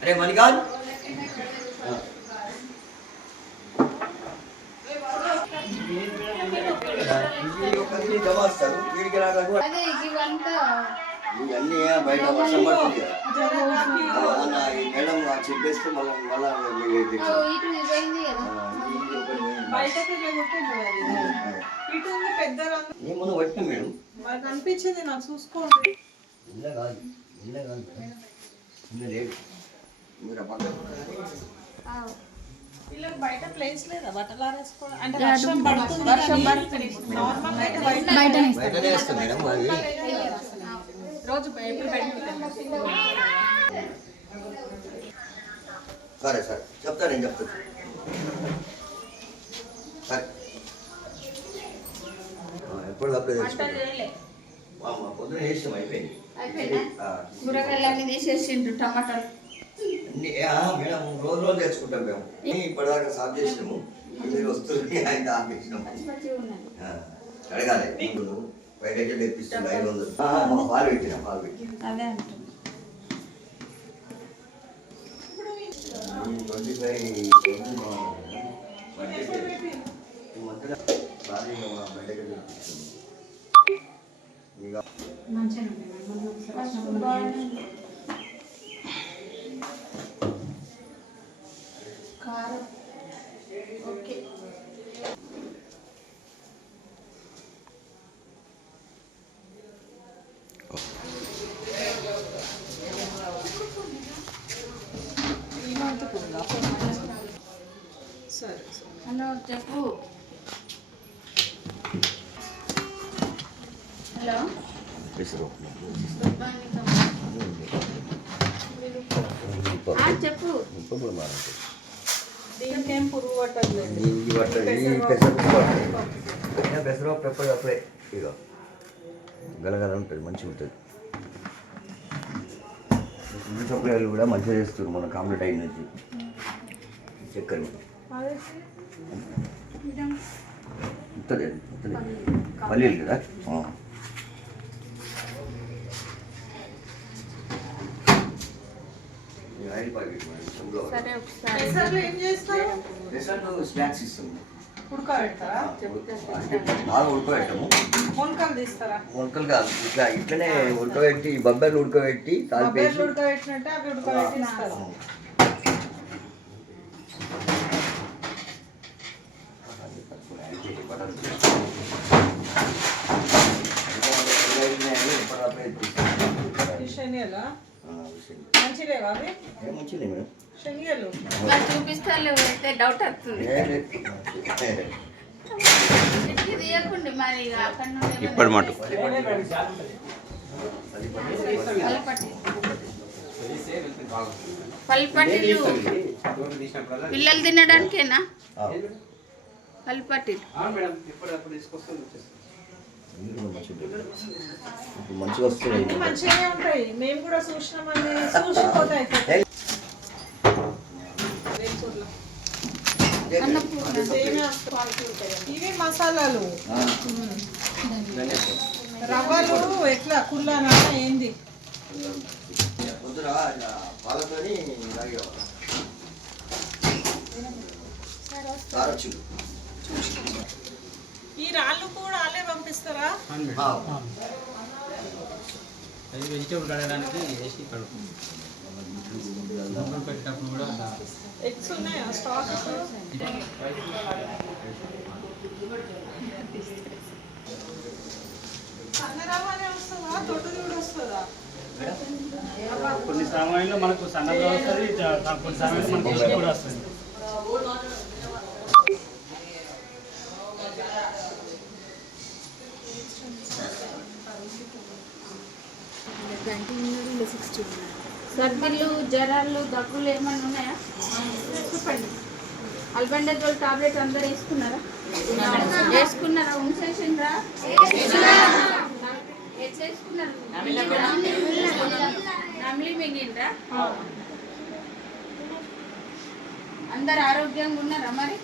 अरे मणिकांत ఇవన్నీ బయట వర్షం పడుతుంది మొన్న ఈ మేడం చెప్పేస్తే ఏమన్నా పట్టినా మేడం అనిపించింది నాకు చూసుకోండి ఇలా కాదు లేదు మీరు వీళ్ళకి బయట ప్లేస్ లేదా బట్టలు ఆరేసుకోవడం అంటే వర్షం పడుతుంది బయటనే వేస్తాం మేడం అది రోజు సరే సరే చెప్తాను నేను చెప్తాను సరే ఎప్పుడు అప్పుడే పొద్దున వేస్తాం అయిపోయింది కూరగాయలన్నీ తీసేసిండ్రు టమాటాలు మేడం రోజు తెచ్చుకుంటాం మేము ఇప్పటిదాకా సాఫ్ చేసినాము మీరు వస్తుంది ఆయన ఆపేసినాము అడగాలి బయట తెప్పిస్తుంది 500 పాలు పెట్టినా పాలు పెట్టి 25 కారం ఓకే సరే హలో చెప్పు హలో చెప్పు దీనికి ఏం పురుగు పట్టట్లేదు పెసరపప్పు ఎప్పటికప్పుడే ఇక గలగల ఉంటుంది మంచిగా ఉంటుంది చొక్కలు కూడా మంచిగా చేస్తారు మన కాంప్లీట్ అయిన నుంచి చక్కెర ఉంటుంది పల్లీలు కదా ఆయిల్ ప్యాకెట్ స్నాక్స్ ఇస్తాము బాగా ఉడకబెట్టాము మొలకలు కాదు ఇట్లనే ఉడకబెట్టి బొబ్బర్లు ఉడకబెట్టి ఉడకబెట్టినట్టే అవి ఉడకబెట్టి ఇస్తారు చూపిస్తాను అయితే డౌట్ వస్తుంది మరి ఇప్పటి మటు పల్లిపట్టీలు పిల్లలు తినడానికేనా పల్లిపట్టీలు మంచిగా వస్తున్నాయి మంచిగానే ఉంటాయి మేము కూడా చూసినామని చూసిపోతాయి ఇవి మసాలాలు రవ్వలు ఎట్లా కుల్లానా ఏంది ఈ రాళ్ళు కూడా వాళ్ళే పంపిస్తారా అది వెజిటేబుల్ కడగడానికి వేసి కడుపుతుంది పెట్టినప్పుడు కూడా ఎగ్స్ ఉన్నాయా స్టాక్ సన్నరవ్వనే వస్తుందా తొట్టుది కూడా వస్తుందా కొన్ని సమయంలో మనకు సన్నగా వస్తుంది కొన్ని సమయంలో మనకు కూడా వస్తుంది సర్దిలు జ్వరాలు దగ్గులు ఏమైనా ఉన్నాయా చెప్పండి అల్బెండజోల్ టాబ్లెట్ అందరు వేసుకున్నారా ఉంచేసిండ్రా నమిలి మింగిండ్రా అందరు ఆరోగ్యంగా ఉన్నారా మరి